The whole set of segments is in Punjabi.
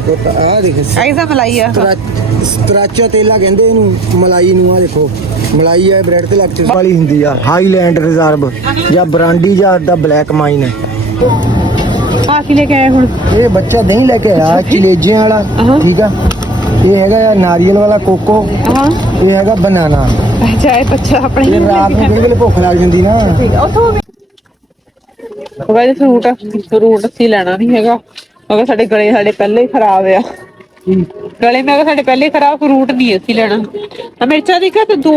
ਕੋਤਾ ਆ ਦੇਖ। ਐਸਾ ਮਲਾਈ ਆ। ਸਤਰਾਚਾ ਤੇਲਾ ਕਹਿੰਦੇ ਇਹਨੂੰ ਮਲਾਈ ਨੂੰ ਆ ਦੇਖੋ। ਮਲਾਈ ਆ ਬ੍ਰੈਡ ਤੇ ਲੱਗ ਚ ਵਾਲੀ ਹੁੰਦੀ ਆ ਹਾਈਲੈਂਡ ਰਿਜ਼ਰਵ ਜਾਂ ਬਰਾਂਡੀ ਜਾਂ ਦਾ ਬਲੈਕ ਮਾਈਨ ਹੈ ਆ। ਕੀ ਲੈ ਕੇ ਆਏ ਹੁਣ? ਇਹ ਬੱਚਾ ਦਹੀਂ ਲੈ ਕੇ ਆਇਆ ਚਲੇਜਿਆਂ ਵਾਲਾ ਹਾਂ। ਠੀਕ ਆ? ਇਹ ਹੈਗਾ ਆ ਨਾਰੀਅਲ ਵਾਲਾ ਕੋਕੋ। ਹਾਂ ਇਹ ਹੈਗਾ ਬਨਾਨਾ। ਅੱਛਾ ਇਹ ਬੱਚਾ ਆਪਣੇ ਇਹ ਰਾਤ ਨੂੰ ਕਿਹੜੇ ਵੇਲੇ ਭੁੱਖ ਲੱਗ ਜਾਂਦੀ ਨਾ। ਉਥੋਂ ਫਰੂਟ ਫਰੂਟ ਅਸੀਂ ਲੈਣਾ ਨਹੀਂ ਹੈਗਾ। ਮਗਰ ਸਾਡੇ ਗਲੇ ਸਾਡੇ ਪਹਿਲੇ ਹੀ ਖਰਾਬ ਆ। ਗਲੇ ਮੈਂ ਕਿਹਾ ਸਾਡੇ ਪਹਿਲੇ ਖਰਾਬ ਫਰੂਟ ਨਹੀਂ ਅਸੀਂ ਲੈਣਾ। ਆ ਮਿਰਚਾਂ ਦੀ ਕਿ ਦੋ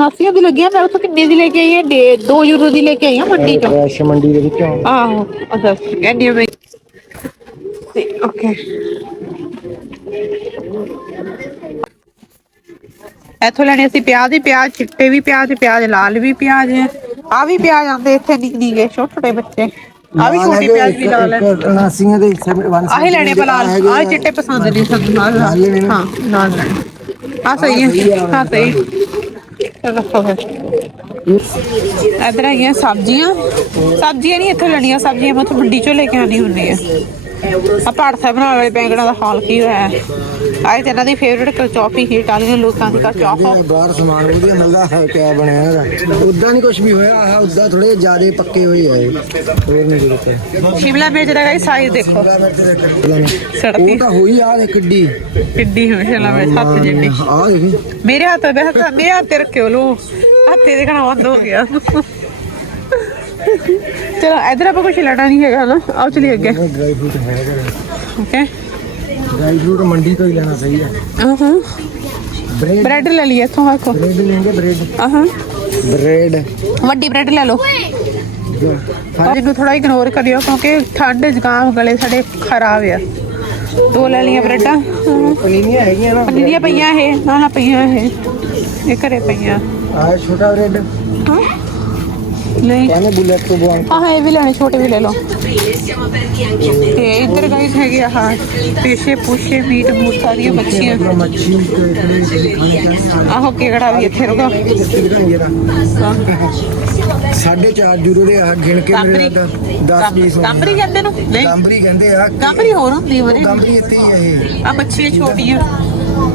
80 ਦੀ ਲੱਗੀਆਂ ਮੈਂ ਉਥੋਂ ਕਿੰਨੇ ਦੀ ਲੈ ਕੇ ਆਈ ਹਾਂ 2 ਯੂਰੋ ਦੀ ਲੈ ਕੇ ਆਈ ਹਾਂ ਮੰਡੀ ਚੋਂ। ਰੈਸ਼ ਮੰਡੀ ਦੇ ਵਿੱਚੋਂ। ਆਹੋ ਅੱਛਾ ਕਹਿੰਦੀ ਮੈਂ ਤੇ ਓਕੇ ਇੱਥੋਂ ਲੈਣੇ ਅਸੀਂ ਪਿਆਜ਼ ਹੀ ਪਿਆਜ਼ ਚਿੱਟੇ ਵੀ ਪਿਆਜ਼ ਪਿਆਜ਼ ਲਾਲ ਵੀ ਪਿਆਜ਼ ਆ। ਵੀ ਪਿਆਜ਼ ਆਉਂਦੇ ਇੱਥੇ ਨਿੱਕ ਨਿੱਕੇ ਛੋਟੇ ਛੋਟੇ ਬੱਚੇ। ਆ ਵੀ ਛੋਟੇ ਪਿਆਜ਼ ਵੀ ਲਾਲ ਹੈ। ਨਾਸੀਆਂ ਦੇ ਹਿੱਸੇ ਵਨ ਆਹੀ ਲੈਣੇ ਪਲਾਲ ਆ। ਚਿੱਟੇ ਪਸੰਦ ਨਹੀਂ ਸਾਨੂੰ ਨਾਲ। ਨਾਲ? ਹਾਂ ਨਾਲ ਆ ਸਹੀ ਹੈ ਹਾਂ। ਸਹੀ। ਰੱਖੋ ਇਧਰ ਹੈਗੀਆਂ ਸਬਜ਼ੀਆਂ। ਸਬਜ਼ੀਆਂ ਨਹੀਂ ਇੱਥੋਂ ਲੈਣੀਆਂ ਸਬਜ਼ੀਆਂ ਮੈਂ ਉੱਥੋਂ ਮੰਡੀ ਚੋਂ ਲੈ ਕੇ ਆਣੀ ਹੁੰਦੀ ਆ। ਆ ਪਾੜਥਾ ਬਣਾਉਣ ਵਾਲੇ ਬੈਂਗਣਾ ਦਾ ਹਾਲ ਕੀ ਹੋਇਆ ਹੈ? ਆਏ ਤੇ ਇਹਨਾਂ ਦੀ ਫੇਵਰਟ ਕਚੌਪੀ ਹੀ ਇਟਾਲੀਅਨ ਲੋਕਾਂ ਦੀ ਕਚੌਪਾ ਬਾਹਰ ਸਮਾਨ ਵਧੀਆ ਮਿਲਦਾ ਹੈ ਕਿਆ ਬਣਿਆ ਇਹਦਾ। ਉਦਾਂ ਨਹੀਂ ਕੁਝ ਵੀ ਹੋਇਆ ਆਹ ਉਦਾਂ ਥੋੜੇ ਜਿਆਦੇ ਪੱਕੇ ਹੋਏ ਆ ਇਹ। ਹੋਰ ਨਹੀਂ ਜ਼ਰੂਰਤ ਸ਼ਿਮਲਾ ਮਿਰਚ ਦਾ ਗਾਈ ਸਾਈਜ਼ ਦੇਖੋ। ਉਹ ਤਾਂ ਹੋਈ ਆ ਦੇ ਕਿੱਡੀ। ਕਿੱਡੀ ਹੋਈ ਸ਼ਿਮਲਾ ਮਿਰਚ ਹੱਥ ਜਿੱਡੀ ਆ ਦੇਖ। ਮੇਰੇ ਹੱਥ ਦੇ ਹੱਥ ਮੇਰੇ ਹੱਥ ਤੇ ਰੱਖਿਓ ਲੋ। ਹੱਥੇ ਦੇਖਣਾ ਬੰਦ ਹੋ ਗਿਆ। ਚਲੋ ਇਧਰ ਆਪਾਂ ਕੁਝ ਲੈਣਾ ਨਹੀਂ ਹੈਗਾ ਨਾ ਆਓ ਚਲੀ ਅੱਗੇ। ਡਰਾਈ ਫਰੂਟ ਹੈ ਓਕੇ ਡਰਾਈ ਫਰੂਟ ਮੰਡੀ ਤੋਂ ਹੀ ਲੈਣਾ ਸਹੀ ਹੈ। ਆਹਾਂ। ਬ੍ਰੈਡ ਬ੍ਰੈਡ ਲੈ ਲਈ ਇੱਥੋਂ ਆਖੋ ਬ੍ਰੈਡ ਲੈਂਗੇ ਬ੍ਰੈਡ ਆਹਾਂ। ਬ੍ਰੈਡ ਵੱਡੀ ਬ੍ਰੈਡ ਲੈ ਲਓ। ਇਹਨੂੰ ਥੋੜਾ ਇਗਨੋਰ ਕਰਿਓ ਕਿਉਂਕਿ ਠੰਡ ਜ਼ੁਕਾਮ ਗਲੇ ਸਾਡੇ ਖਰਾਬ ਆ। ਦੋ ਲੈ ਲਈਆਂ ਬ੍ਰੈਡਾਂ। ਪਨੀਰੀਆਂ ਹੈਗੀਆਂ ਨਾ। ਪਨੀਰੀਆਂ ਪਈਆਂ ਇਹ। ਨਾ ਨਾ ਪਈਆਂ ਇਹ। ਇਹ ਘਰੇ ਪਈਆਂ। ਆ ਛੋਟਾ ਬ੍ਰੈਡ ਨਹੀਂ। ਕਹਿੰਦੇ ਬੁਲੇਟ ਤੋਂ ਬੁਆਨ ਹਾਂ ਇਹ ਵੀ ਲੈਣੇ ਛੋਟੇ ਵੀ ਲੈ ਲਓ। ਤੇ ਇੱਧਰ ਗਾਈਸ ਹੈਗੇ ਆਹ ਪੇਸ਼ੇ ਪੁਸ਼ੇ ਮੀਟ ਮੂਟ ਸਾਰੀਆਂ ਮੱਛੀਆਂ। ਮੱਛੀ ਆਹੋ ਕਿਹੜਾ ਵੀ ਇੱਥੇ ਰੁਕਾ। ਸਾਢੇ 4 ਯੂਰੋ ਦੇ ਆ ਗਿਣ ਕੇ ਮੇਰੇ 10 ਪੀਸ ਹੋ ਕਾਂਬਰੀ ਕਹਿੰਦੇ ਨੂੰ? ਨਹੀਂ। ਕਾਂਬਰੀ ਕਹਿੰਦੇ ਆ। ਕਾਂਬਰੀ ਹੋਰ ਹੁੰਦੀ ਵਰੇ ਕਾਂਬਰੀ ਇੱਥੇ ਹੀ ਆ ਇਹ। ਆ ਮੱਛੀਆਂ ਛੋਟੀਆਂ।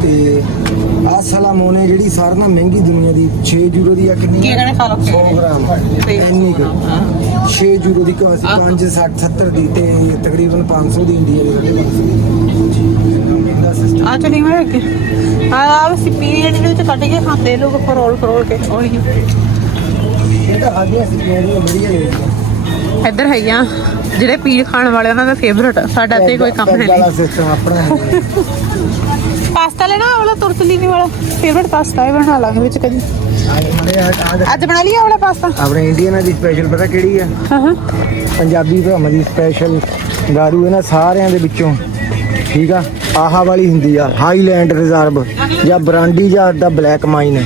ਤੇ ਆ ਸਲਾਮੋਨੇ ਜਿਹੜੀ ਸਾਰਿਆਂ ਨਾਲੋਂ ਮਹਿੰਗੀ ਦੁਨੀਆ ਦੀ 6 ਯੂਰੋ ਦੀ ਆ ਕਿੰਨੀ ਕੀ ਕਹਿੰਦੇ ਖਾ ਲਓ 100 ਗ੍ਰਾਮ। ਇੰਨੀ ਕੁ। 6 ਯੂਰੋ ਦੀ ਕਾਸੀ 5 60 70 ਦੀ ਤੇ ਤਕਰੀਬਨ 500 ਦੀ ਇੰਡੀਆ ਦੇ ਸਿਸਟਮ ਆ ਚਲੀ ਮੈਂ ਆ ਆ ਸਪੀਡ ਦੇ ਵਿੱਚ ਕੱਢ ਕੇ ਖਾਂਦੇ ਲੋਕ ਫਰੋਲ ਫਰੋਲ ਕੇ। ਉਹੀ। ਇਹ ਤਾਂ ਆਦੀਆਂ ਸੀ ਜਿਹੜੀਆਂ ਵਧੀਆ ਨੇ ਇੱਧਰ ਹੈਗੀਆਂ ਜਿਹੜੇ ਪੀਣ ਖਾਣ ਵਾਲੇ ਉਹਨਾਂ ਦਾ ਫੇਵਰਟ ਸਾਡਾ ਤੇ ਕੋਈ ਕੰਮ ਹੈ ਵਾਲਾ ਨਹੀਂ। ਸਿਸਟਮ ਆਪਣਾ ਪਾਸਤਾ ਲੈਣਾ ਆਹ ਵਾਲਾ ਤੁਰਤਲੀਨੀ ਵਾਲਾ? ਫੇਵਰਟ ਪਾਸਤਾ ਹੀ ਬਣਾ ਲਾਂਗੇ ਵਿੱਚ ਕਦੀ। ਅੱਜ ਬਣਾ ਲਿਆ ਆਹ ਵਾਲਾ ਪਾਸਤਾ? ਆਪਣੇ ਇੰਡੀਅਨ ਦੀ ਸਪੈਸ਼ਲ ਪਤਾ ਕਿਹੜੀ ਆ? ਹਾਂ ਹਾਂ। ਪੰਜਾਬੀ ਭਰਾਵਾਂ ਦੀ ਸਪੈਸ਼ਲ ਗਾਰੂ ਇਹਨਾਂ ਸਾਰਿਆਂ ਦੇ ਵਿੱਚੋਂ। ਠੀਕ ਆ? ਆਹਾ ਵਾਲੀ ਹੁੰਦੀ ਆ ਹਾਈਲੈਂਡ ਰਿਜ਼ਰਵ ਜਾਂ ਬਰਾਂਡੀ ਜਾਂ ਦਾ ਬਲੈਕ ਮਾਈਨ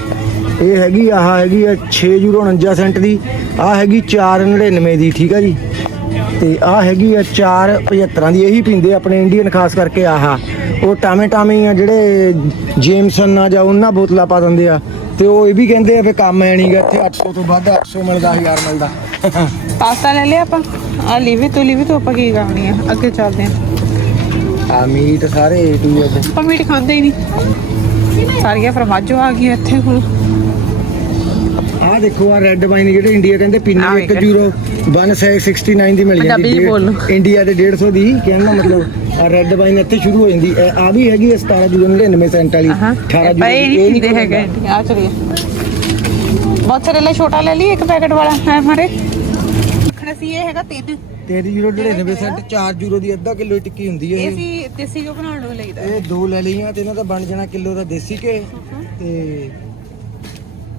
ਇਹ ਹੈਗੀ ਆਹ ਹੈਗੀ ਆ 6 ਯੂਰੋ 49 ਸੈਂਟ ਦੀ ਆ ਹੈਗੀ 4.99 ਦੀ ਠੀਕ ਆ ਜੀ? ਤੇ ਆ ਹੈਗੀ ਆ 4.75 ਦੀ ਇਹੀ ਪੀਂਦੇ ਆਪਣੇ ਇੰਡੀਅਨ ਖਾਸ ਕਰਕੇ ਆਹਾ। ਉਹ ਟਾਵੇਂ ਟਾਵੇਂ ਆ ਜਿਹੜੇ ਜੇਮਸਨ ਨਾ ਜਾਂ ਉਹਨਾਂ ਬੋਤਲਾਂ ਪਾ ਦਿੰਦੇ ਆ। ਤੇ ਉਹ ਇਹ ਵੀ ਕਹਿੰਦੇ ਆ ਵੀ ਕੰਮ ਹੈ ਨਹੀਂਗਾ ਇੱਥੇ 800 ਤੋਂ ਵੱਧ 800 ਮਿਲਦਾ 1000 ਮਿਲਦਾ। ਪਾਸਤਾ ਲੈ ਲਿਆ ਆਪਾਂ? ਆ ਲੀਵੀ ਤੋਂ ਲੀਵੀ ਤੋਂ ਆਪਾਂ ਕੀ ਕਰਨੀ ਆ? ਅੱਗੇ ਚੱਲਦੇ ਆ। ਆ ਮੀਟ ਸਾਰੇ ਏ ਟੂ ਜ਼ੈਡ ਆਪਾਂ ਮੀਟ ਖਾਂਦੇ ਹੀ ਨਹੀਂ। ਸਾਰੀਆਂ ਫਰਮਾਜੋ ਆ ਗਈਆਂ ਇੱਥੇ ਹੁਣ। ਆ ਦੇਖੋ ਆ ਰੈੱਡ ਵਾਈਨ ਜਿਹੜੇ ਇੰਡੀਆ ਕਹਿੰਦੇ ਪੀਨੇ ਆਹ 1 ਵੇਖ। ਯੂਰੋ 169 ਦੀ ਮਿਲ ਪੰਜਾਬੀ ਜਾਂਦੀ ਚ ਬੋਲ। ਡੇਢ- ਇੰਡੀਆ ਦੇ 150 ਦੀ ਕਹਿਣ ਦਾ ਮਤਲਬ ਆ ਰੈੱਡ ਵਾਈਨ ਇੱਥੇ ਸ਼ੁਰੂ ਹੋ ਜਾਂਦੀ। ਇਹ ਆ ਵੀ ਹੈਗੀ ਹੈ 17 ਯੂਰੋ 99 ਸੈਂਟ ਵਾਲੀ ਹਾਂ 18 ਯੂਰੋ ਪਏ ਨਹੀਂ ਪੀਂਦੇ ਹੈਗੇ। ਆ ਚਲੀਏ। ਮੋਜ਼ਰੇਲਾ ਛੋਟਾ ਲੈ ਲਈ ਇੱਕ ਪੈਕਟ ਵਾਲਾ ਹੈ ਮਾਰੇ? ਖਣਾ ਸੀ ਇਹ ਹੈਗਾ ਤਿੰਨ। 13 ਯੂਰੋ 99 ਸੈਂਟ 4 ਯੂਰੋ ਦੀ ਅੱਧਾ ਕਿਲੋ ਟਿੱਕੀ ਹੁੰਦੀ ਹੈ ਇਹ ਇਹ। ਸੀ ਦੇਸੀ ਘਿਓ ਬਣਾਉਣ ਨੂੰ ਲਈਦਾ ਇਹ ਦੋ ਲੈ ਲਈਆਂ ਤੇ ਇਹਨਾਂ ਦਾ ਬਣ ਜਾਣਾ ਕਿਲੋ ਦਾ ਦੇਸੀ ਘੇ ਤੇ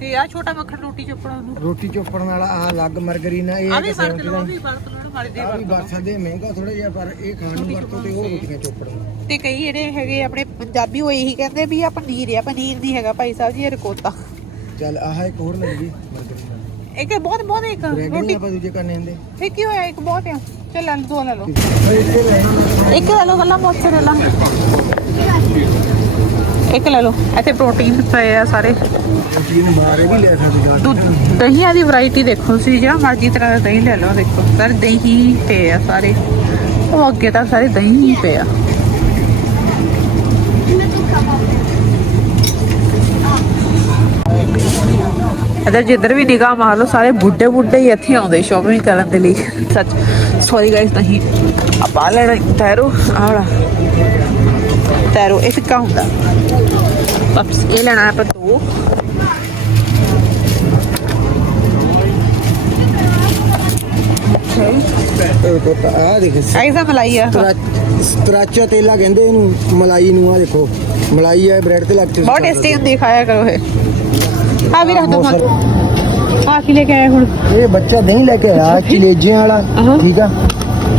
ਤੇ ਆ ਛੋਟਾ ਮੱਖਣ ਰੋਟੀ ਚੋਪੜਾ ਨੂੰ ਰੋਟੀ ਚੋਪੜਨ ਵਾਲਾ ਆ ਅਲੱਗ ਮਰਗਰੀਨ ਇਹ ਆ ਵੀ ਵਰਤ 70 ਲਓ ਦਾ। ਵੀ ਵਰਤ ਲਓ ਵਾਲੇ ਦੇ ਵਰਤ ਸਕਦੇ ਮਹਿੰਗਾ ਥੋੜਾ ਜਿਹਾ ਪਰ ਇਹ ਖਾਣ ਨੂੰ ਵਰਤੋ ਤੇ ਉਹ ਰੋਟੀਆਂ ਚੋਪੜਨ ਤੇ ਕਈ ਜਿਹੜੇ ਹੈਗੇ ਆਪਣੇ ਪੰਜਾਬੀ ਉਹ ਇਹੀ ਕਹਿੰਦੇ ਵੀ ਆ ਪਨੀਰ ਆ ਪਨੀਰ ਨਹੀਂ ਹੈਗਾ ਭਾਈ ਸਾਹਿਬ ਜੀ ਇਹ ਰਕੋਤਾ। ਚੱਲ ਆਹ ਇੱਕ ਹੋਰ ਲੈ ਲਈ ਮਰਗਰੀਨ ਇੱਕ ਬਹੁਤ ਬਹੁਤ ਇੱਕ ਰੋਟੀ। ਆਪਾਂ ਦੂਜੇ ਕਰਨੇ ਹੁੰਦੇ। ਇਹ ਕੀ ਹੋਇਆ? ਇੱਕ ਬਹੁਤ ਆ। ਚੱਲ ਲੈ ਦੋ ਲੈ ਲਓ। ਇੱਕ ਲੈ ਲਓ ਗੱਲਾਂ ਮੋਜ਼ਰੇਲਾ ਇੱਕ ਲੈ ਲਓ, ਇੱਥੇ ਪ੍ਰੋਟੀਨ ਪਏ ਆ ਸਾਰੇ। ਪ੍ਰੋਟੀਨ ਮਾਰੇ ਵੀ ਲੈ ਸਕਦੇ ਦੁੱਧ, ਦਹੀਂਆਂ ਦੀ ਵੈਰਾਈਟੀ ਦੇਖੋ ਤੁਸੀਂ ਜਾਂ ਮਰਜ਼ੀ ਤਰ੍ਹਾਂ ਦਾ ਦਹੀਂ ਲੈ ਲਓ, ਦੇਖੋ। ਸਾਰੇ ਦਹੀਂ ਪਏ ਆ ਸਾਰੇ। ਉਹ ਅੱਗੇ ਤਾਂ ਸਾਰੇ ਦਹੀਂ ਹੀ ਪਏ ਆ। ਅਦਰ ਜਿੱਧਰ ਵੀ ਨਿਗਾਹ ਮਾਰ ਲਓ, ਸਾਰੇ ਬੁੱਢੇ ਬੁੱਢੇ ਹੀ ਇੱਥੇ ਆਉਂਦੇ ਸ਼ੋਪਿੰਗ ਕਰਨ ਦੇ ਲਈ। ਸੱਚ ਸੌਰੀ ਗਾਇਸ ਨਹੀਂ ਆਪਾਂ ਲੈਣਾ ਟੈਰੋ ਆੜਾ ਟੈਰੋ ਇਹ ਫਿੱਕਾ ਹੁੰਦਾ? ਬਸ ਇਹ ਲੈਣਾ ਆਪਾਂ ਦੋ। ਇਹ ਕੋ ਆ ਦੇਖ ਐਸਾ ਮਲਾਈ ਆ। ਸਤਰਾਚਾ ਤੇਲਾ ਕਹਿੰਦੇ ਇਹਨੂੰ ਮਲਾਈ ਨੂੰ ਆ ਦੇਖੋ। ਮਲਾਈ ਹੈ ਬ੍ਰੈਡ ਤੇ ਲੱਗ ਕੇ ਬਹੁਤ ਟੇਸਟੀ ਹੁੰਦੀ ਖਾਇਆ ਕਰੋ ਇਹ। ਆ ਵੀ ਰੱਖ ਦੋ ਆ ਕੀ ਲੈ ਕੇ ਆਏ ਹੁਣ? ਇਹ ਬੱਚਾ ਦਹੀਂ ਲੈ ਕੇ ਆਇਆ ਚਲੇਜਿਆਂ ਵਾਲਾ ਹਾਂ। ਠੀਕ ਆ?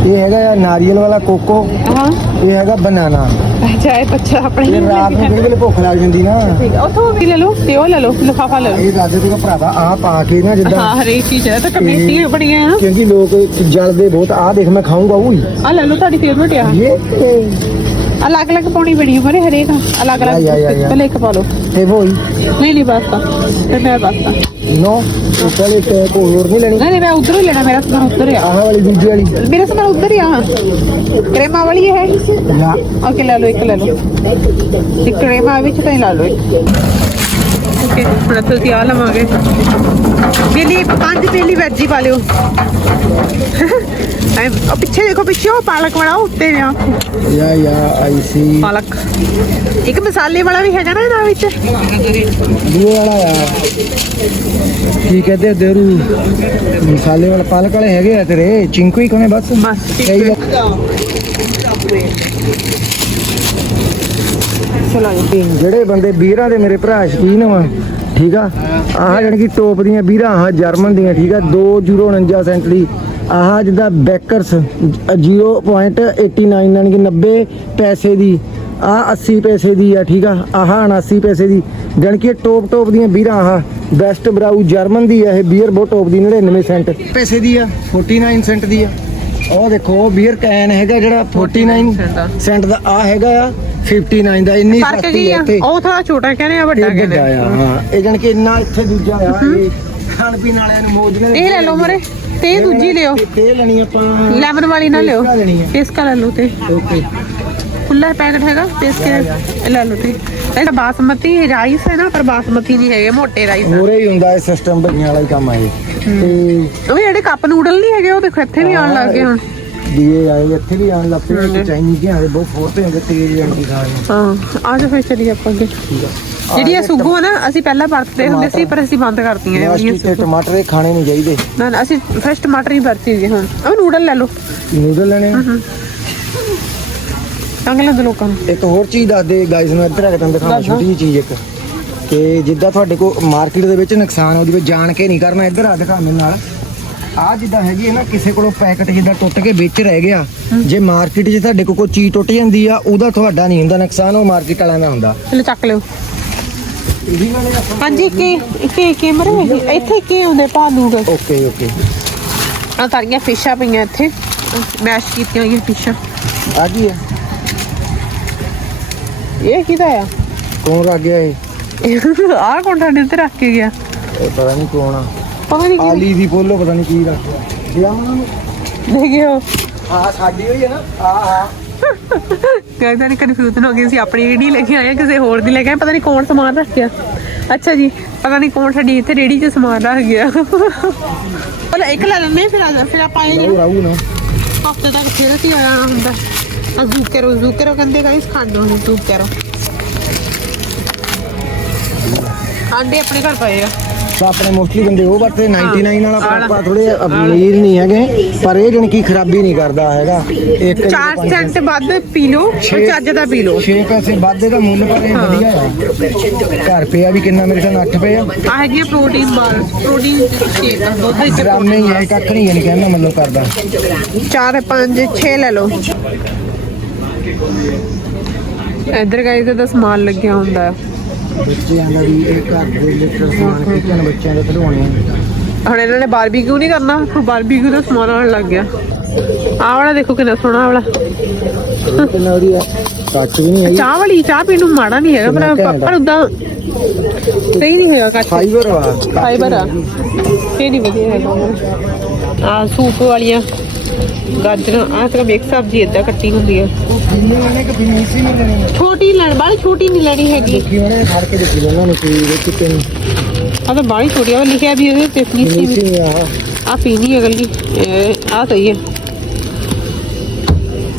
ਇਹ ਹੈਗਾ ਆ ਨਾਰੀਅਲ ਵਾਲਾ ਕੋਕੋ। ਹਾਂ ਇਹ ਹੈਗਾ ਬਨਾਨਾ ਅੱਛਾ ਇਹ ਬੱਚਾ ਆਪਣੇ ਇਹ ਰਾਤ ਨੂੰ ਕਿਹੜੇ ਵੇਲੇ ਭੁੱਖ ਲੱਗ ਜਾਂਦੀ ਨਾ। ਠੀਕ ਆ ਉਥੋਂ ਵੀ ਲੈ ਲਓ ਤੇ ਉਹ ਲੈ ਲਓ ਲਿਫਾਫਾ ਲੈ ਲਓ। ਇਹ ਦੱਸ ਦੇ ਭਰਾਵਾ ਆ ਪਾ ਕੇ ਨਾ ਜਿੱਦਾਂ ਹਾਂ ਹਰੇਕ ਚੀਜ਼ ਹੈ ਤਾਂ ਕਮੇਟੀ ਬੜੀਆਂ ਆ। ਕਿਉਂਕਿ ਲੋਕ ਜਲਦੇ ਬਹੁਤ ਆ ਦੇਖ ਮੈਂ ਖਾਊਂਗਾ ਉਹੀ ਆ ਲੈ ਲਓ ਤੁਹਾਡੀ ਫੇਵਰਟ ਆ। ਇਹ ਅਲੱਗ ਅਲੱਗ ਪਾਉਣੀ ਬਣੀ ਮਰੇ ਹਰੇਕ। ਅਲੱਗ ਅਲੱਗ। ਪਹਿਲੇ ਇੱਕ ਪਾ ਲਓ। ਇਹ ਵੋਈ ਨਹੀਂ ਨਹੀਂ ਬਸਤਾ ਤੇ। ਮੈਂ ਬਸਤਾ ਨੋ ਪਹਿਲੇ ਇੱਕ ਕੋਈ ਹੋਰ ਨਹੀਂ ਲੈਣੀ। ਨਹੀਂ ਨਹੀਂ ਮੈਂ ਉਧਰ ਹੀ ਲੈਣਾ ਮੇਰਾ ਸਮਾਨ ਉਧਰ ਆ। ਆਹ ਵਾਲੀ ਦੂਜੀ ਵਾਲੀ। ਮੇਰਾ ਸਮਾਨ ਉਧਰ ਹੀ ਆ। ਕਰੇਮਾ ਵਾਲੀ ਇੱਕ। ਓਕੇ ਹੁਣ ਤੁਸੀਂ ਆ ਲਵਾਂਗੇ। ਬਿੱਲੀ ਪੰਜ ਬਿੱਲੀ ਵੈਜੀ ਪਾ ਲਿਓ। ਐਂ ਪਿੱਛੇ ਦੇਖੋ ਪਿੱਛੇ ਉਹ ਪਾਲਕ ਵਾਲਾ ਉੱਤੇ ਆ। ਯਾ ਯਾ ਆਈ ਸੀ। ਪਾਲਕ। ਇੱਕ ਮਸਾਲੇ ਵਾਲਾ ਵੀ ਹੈਗਾ ਨਾ ਇਹਦੇ ਵਿੱਚ। ਦੂਏ ਵਾਲਾ ਆ। ਕੀ ਕਹਦੇ ਦੇਰੂ? ਮਸਾਲੇ ਵਾਲਾ ਪਾਲਕ ਵਾਲੇ ਹੈਗੇ ਆ ਤੇਰੇ। ਚਿੰਕੂ ਹੀ ਕੋਨੇ ਬਸ। ਬਸ ਕਈ ਲੋਕ- ਚਲੋ ਜੀ ਜਿਹੜੇ ਬੰਦੇ ਬੀਰਾਂ ਦੇ ਮੇਰੇ ਭਰਾ ਸ਼ਕੀਨ ਵਾ, ਠੀਕ ਆ? ਆਹ ਜਾਣੀ ਕਿ ਟੋਪ ਦੀਆਂ ਬੀਰਾਂ ਆਹ ਜਰਮਨ ਦੀਆਂ, ਠੀਕ ਆ? 2.49 ਸੈਂਟ ਆਹ ਜਿੱਦਾਂ ਬੈਕਰਸ 0.89 ਯਾਨੀ ਕਿ 90 ਪੈਸੇ ਦੀ ਆ 80 ਪੈਸੇ ਦੀ ਆ, ਠੀਕ ਆ? ਆਹ 79 ਪੈਸੇ ਦੀ। ਜਾਣੀ ਕਿ ਟੋਪ ਟੋਪ ਦੀਆਂ ਬੀਰਾਂ ਆਹ ਬੈਸਟ ਬਰਾਊ ਜਰਮਨ ਦੀ ਆ, ਇਹ ਬੀਅਰ ਬਹੁਤ ਟੋਪ ਦੀ 99 ਸੈਂਟ ਪੈਸੇ ਦੀ ਆ 49 ਸੈਂਟ ਦੀ ਆ। ਉਹ ਦੇਖੋ ਬੀਅਰ ਕੈਨ ਹੈਗਾ ਜਿਹੜਾ 49 ਸੈਂਟ ਦਾ। ਆ ਹੈਗਾ ਆ 59 ਦਾ ਇੰਨੀ ਫ਼ਰਕ ਸਸਤੀ ਕੀ ਆ ਉਹ ਥੋੜਾ ਛੋਟਾ ਕਹਿੰਦੇ ਆ ਵੱਡਾ ਕਹਿੰਦੇ। ਆ ਹਾਂ। ਇਹ ਜਾਣੀ ਕਿ ਇੰਨਾ ਇੱਥੇ ਦੂਜਾ ਆ ਇਹ ਖਾਣ ਪੀਣ ਵਾਲਿਆਂ ਨੂੰ ਮੌਜ ਨੇ ਇਹ ਲੈ ਲਓ ਮਰੇ ਤੇ ਦੂਜੀ ਲਿਓ। ਤੇ ਲੈਣੀ ਆਪਾਂ। ਲੈਮਨ ਵਾਲੀ ਨਾ ਲਿਓ। ਆ। ਪੇਸਕਾ ਲੈ ਲਓ ਤੇ। ਓਕੇ। ਖੁੱਲਾ ਪੈਕਟ ਹੈਗਾ ਪੇਸਕੇ ਇਹ ਲੈ। ਲਓ ਤੇ। ਇਹ ਬਾਸਮਤੀ ਰਾਈਸ ਹੈ ਨਾ ਪਰ ਬਾਸਮਤੀ ਨਹੀਂ ਹੈਗੇ ਮੋਟੇ ਰਾਈਸ ਹੋਰੇ ਹੀ ਹੁੰਦਾ ਇਹ ਸਿਸਟਮ ਭਈਆਂ ਵਾਲਾ ਹੀ ਕੰਮ ਤੇ ਉਹ ਜਿਹੜੇ ਕੱਪ ਨੂਡਲ ਨਹੀਂ ਹੈਗੇ ਉਹ ਦੇਖੋ ਇੱਥੇ ਵੀ ਆਉਣ ਲੱਗ ਗਏ ਹੁਣ। ਦੀਏ ਆਏ ਇੱਥੇ ਵੀ ਆਣ ਲੱਗ ਪਏ ਚਾਈਨੀਜ਼ ਦੇ ਬਹੁਤ ਫੋਰਤੇ ਹੁੰਦੇ ਤੇਜ਼ ਜਾਂਦੀ ਖਾਣ ਹਾਂ ਆ ਜਾ ਫਿਰ ਚਲੀ ਆਪਾਂ ਅੱਗੇ। ਜਿਹੜੀ ਇਹ ਸੁੱਗੂ ਆ ਨਾ ਅਸੀਂ ਪਹਿਲਾਂ ਵਰਤਦੇ ਹੁੰਦੇ ਸੀ ਪਰ ਅਸੀਂ ਬੰਦ ਕਰਤੀਆਂ ਇਹ ਤੇ ਟਮਾਟਰ ਇਹ ਖਾਣੇ ਨਹੀਂ ਚਾਹੀਦੇ। ਨਾ ਨਾ ਅਸੀਂ ਫਰੈਸ਼ ਟਮਾਟਰ ਹੀ ਵਰਤੀ ਜੀ ਹੁਣ। ਉਹ ਨੂਡਲ ਲੈ ਲਓ। ਨੂਡਲ ਲੈਣੇ। ਚੰਗੇ ਲੱਗਦੇ ਲੋਕਾਂ ਨੂੰ। ਇੱਕ ਹੋਰ ਚੀਜ਼ ਦੱਸ ਦੇ ਗਾਇਸ ਨੂੰ ਇੱਧਰ ਆ ਕੇ ਤੁਹਾਨੂੰ ਦਿਖਾਉਣਾ ਛੋਟੀ ਜਿਹੀ ਚੀਜ਼ ਇੱਕ। ਕਿ ਜਿੱਦਾਂ ਤੁਹਾਡੇ ਕੋਲ ਮਾਰਕੀਟ ਦੇ ਵਿੱਚ ਨੁਕਸਾਨ ਉਹਦੇ ਵਿੱਚ ਜਾਣ ਕੇ ਨਹੀਂ ਕਰਨਾ ਇੱਧਰ ਆ ਦਿਖਾ ਮੇਰੇ ਨਾਲ। ਆ ਜਿੱਦਾਂ ਹੈਗੀ ਹੈ ਨਾ ਕਿਸੇ ਕੋਲੋਂ ਪੈਕਟ ਜਿੱਦਾਂ ਟੁੱਟ ਕੇ ਵਿੱਚ ਰਹਿ ਗਿਆ ਜੇ ਮਾਰਕੀਟ 'ਚ ਤੁਹਾਡੇ ਕੋਲ ਕੋਈ ਚੀਜ਼ ਟੁੱਟ ਜਾਂਦੀ ਆ ਉਹਦਾ ਤੁਹਾਡਾ ਨਹੀਂ ਹੁੰਦਾ ਨੁਕਸਾਨ ਉਹ ਮਾਰਕੀਟ ਵਾਲਿਆਂ ਦਾ ਹੁੰਦਾ। ਚਲੋ ਚੱਕ ਲਿਓ। ਹਾਂਜੀ ਕੀ ਕੀ ਕੀ ਮਰੇ ਇੱਥੇ ਕੀ ਹੁੰਦੇ ਨੂਡਲ ਓਕੇ ਓਕੇ। ਆ ਸਾਰੀਆਂ ਫਿਸ਼ਾਂ ਪਈਆਂ ਇੱਥੇ। ਮੈਸ਼ ਕੀਤੀਆਂ ਹੋਈਆਂ ਫਿਸ਼ਾਂ। ਆ ਕੀ ਹੈ। ਇਹ ਕਿਹਦਾ ਆ? ਕੌਣ ਰੱਖ ਗਿਆ ਇਹ? ਆਹ ਕੌਣ ਤੁਹਾਡੇ ਉੱਤੇ ਰੱਖ ਕੇ ਗਿਆ? ਇਹ ਪਤਾ ਨਹੀਂ ਕੌਣ ਆ। ਪਤਾ ਨਹੀਂ ਕੀ ਆਲੀ ਦੀ ਬੋਲੋ ਪਤਾ ਨਹੀਂ ਕੀ ਰੱਖ ਗਿਆ ਜੀ ਅਮਨ ਨੂੰ। ਦੇਖਿਓ। ਆ ਸਾਡੀ ਹੋਈ ਹੈ ਨਾ। ਆ ਆ ਕਹਿੰਦਾ ਨਹੀਂ ਕਨਫਿਊਜ਼ਨ ਹੋ ਗਈ ਸੀ ਆਪਣੀ ਰੇੜੀ ਲੈ ਕੇ ਆਏ ਕਿਸੇ ਹੋਰ ਦੀ ਲੈ ਕੇ ਆਏ ਪਤਾ ਨਹੀਂ ਕੌਣ ਸਮਾਨ ਰੱਖ ਗਿਆ। ਅੱਛਾ ਜੀ ਪਤਾ ਨਹੀਂ ਕੌਣ ਸਾਡੀ ਇੱਥੇ ਰੇੜੀ 'ਚ ਸਮਾਨ ਰੱਖ ਗਿਆ। ਚਲੋ ਇੱਕ ਲੈ ਲੈਂਦੇ ਹਾਂ, ਫਿਰ ਆ ਫਿਰ ਆਪਾਂ ਆਏ ਉਹ ਰਾਹੂ ਨਾ। ਹਫ਼ਤੇ ਤੱਕ ਫਿਰ ਅਸੀਂ ਆਇਆ ਹੁੰਦਾ। ਆ ਜ਼ੂਕ ਕਰੋ ਜ਼ੂਕ ਕਰੋ। ਕਹਿੰਦੇ ਗਾਇਸ ਖਾਂਡੋ ਨੂੰ ਜ਼ੂਕ ਆਂਡੇ ਆਪਣੇ ਘਰ ਪਏ ਆ। ਤਾਂ ਆਪਣੇ ਮੋਸਟਲੀ ਬੰਦੇ ਉਹ ਵਰਤੇ 99 ਵਾਲਾ ਆਪਾਂ ਥੋੜੇ ਅਮੀਰ ਨਹੀਂ ਹੈਗੇ ਪਰ ਇਹ ਜਣ ਕੀ ਖਰਾਬੀ ਨਹੀਂ ਕਰਦਾ ਹੈਗਾ। ਇੱਕ 4 ਸੈਂਟ ਵੱਧ ਪੀ ਲਓ ਪਰ ਚੱਜ ਦਾ ਪੀ ਲਓ। 6 ਪੈਸੇ ਵਾਧੇ ਦਾ ਮੁੱਲ ਪਰ ਇਹ ਵਧੀਆ ਆ। ਘਰ ਪਿਆ ਵੀ ਕਿੰਨਾ ਮੇਰੇ ਖਿਆਲ 8 ਪਏ ਆ। ਆ ਹੈਗੀ ਪ੍ਰੋਟੀਨ ਬਾਰ ਪ੍ਰੋਟੀਨ ਸ਼ੇਕ ਆ ਦੁੱਧ ਵਿੱਚ ਗ੍ਰਾਮੇ ਹੀ ਹੈ ਕੱਖ ਨਹੀਂ ਯਾਨੀ ਕਹਿੰਦਾ ਮਤਲਬ ਕਰਦਾ। 4 5 6 ਲੈ ਲਓ। ਇੱਧਰ ਗਾਇਸ ਦਾ ਸਮਾਨ ਲੱਗਿਆ ਹੁੰਦਾ। ਹੈ ਬੱਚਿਆਂ ਦਾ ਵੀ ਇਹ ਘਰ ਦੇ ਲਿਟਰ ਸਮਾਨ ਕਿਚਨ ਬੱਚਿਆਂ ਦੇ ਕਢਵਾਉਣੇ ਹੁਣ ਇਹਨਾਂ ਨੇ ਬਾਰਬੀਕਿਊ ਨਹੀਂ ਕਰਨਾ ਬਾਰਬੀਕਿਊ ਦਾ ਸਮਾਨ ਆਉਣ ਲੱਗ ਗਿਆ। ਆਹ ਵਾਲਾ ਦੇਖੋ ਕਿੰਨਾ ਸੋਹਣਾ ਵਾਲਾ। ਕਿੰਨਾ ਵਧੀਆ ਕੱਚ ਵੀ ਨਹੀਂ ਹੈਗੀ। ਚਾਹ ਵਾਲੀ ਚਾਹ ਪੀਣ ਨੂੰ ਮਾੜਾ ਨਹੀਂ ਹੈਗਾ ਪਰ ਪਰ ਉਦਾਂ ਸਹੀ ਨਹੀਂ ਹੈਗਾ ਕੱਚ ਫਾਈਬਰ ਵਾ ਫਾਈਬਰ ਆ। ਇਹ ਨਹੀਂ ਵਧੀਆ ਹੈਗਾ ਆ ਸੂਪ ਵਾਲੀਆਂ ਗਾਜਰਾਂ ਆਹ ਤਾਂ ਮਿਕਸ ਸਬਜ਼ੀ ਏਦਾਂ ਕੱਟੀ ਹੁੰਦੀ ਹੈ ਨਹੀਂ ਛੋਟੀ ਲੈਣ ਬਾਲੀ ਛੋਟੀ ਨਹੀਂ ਲੈਣੀ ਹੈਗੀ। ਕੇ ਨੂੰ ਵਿੱਚ ਆ ਤਾਂ ਬਾਹਲੀ ਛੋਟੀ ਆ ਲਿਖਿਆ ਵੀ ਉਹਦੇ ਤੇ ਫਿਨਿਸ਼ਿੰਗ ਫਿਨਿਸ਼ਿੰਗ ਆ। ਆ ਪੀਣੀ ਹੈ ਗੱਲੀ ਆ ਸਹੀ ਹੈ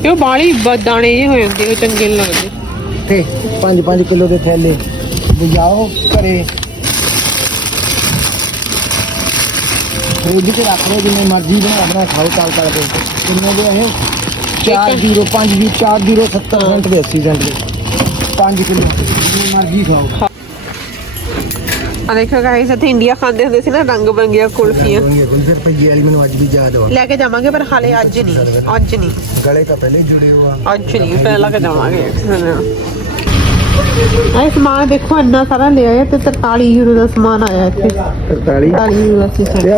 ਇਹ ਬਾਲੀ ਦਾਣੇ ਜਿਹੇ ਹੋ ਜਾਂਦੇ ਉਹ ਚੰਗੇ ਨੀ ਲੱਗਦੇ। ਤੇ 5-5 ਕਿਲੋ ਦੇ ਥੈਲੇ। ਬਜਾਓ ਘਰੇ। ਫ੍ਰਿਜ 'ਚ ਰੱਖ ਲਓ ਜਿੰਨੇ ਮਰਜ਼ੀ ਬਣਾ ਬਣਾ ਖਾਓ ਕਾਲ ਕਾਲ ਕੇ ਕਿੰਨੇ ਦੇ ਇਹ? 4 5 ਜੀ 4 0 70 ਸੈਂਟ ਦੇ 80 ਸੈਂਟ ਦੇ। 5 ਕਿਲੋ। ਜਿੰਨੇ ਮਰਜ਼ੀ ਖਾਓ। ਆ ਦੇਖੋ ਗਾਇਸ ਇੱਥੇ ਇੰਡੀਆ ਖਾਂਦੇ ਹੁੰਦੇ ਸੀ ਨਾ ਰੰਗ ਬਰੰਗੀਆਂ ਕੁਲਫੀਆਂ। ਗੁਲਜ਼ਰ ਪਈਏ ਵਾਲੀ ਮੈਨੂੰ ਅੱਜ ਵੀ ਯਾਦ ਆ। ਲੈ ਕੇ ਜਾਵਾਂਗੇ ਪਰ ਹਾਲੇ ਅੱਜ ਨਹੀਂ ਅੱਜ ਨਹੀਂ। ਗਲੇ ਤਾਂ ਪਹਿਲੇ ਜੁੜੇ ਹੋਆ ਅੱਜ ਨਹੀਂ ਪਹਿਲਾਂ ਕੇ ਜਾਵਾਂਗੇ। ਆਏ ਸਮਾਨ ਦੇਖੋ ਇੰਨਾ ਸਾਰਾ ਲਿਆ ਹੈ ਤੇ 43 ਯੂਰੋ ਦਾ ਸਮਾਨ ਆਇਆ ਇੱਥੇ। 43 43 ਯੂਰੋ ਦਾ ਸੀ। ਤੇ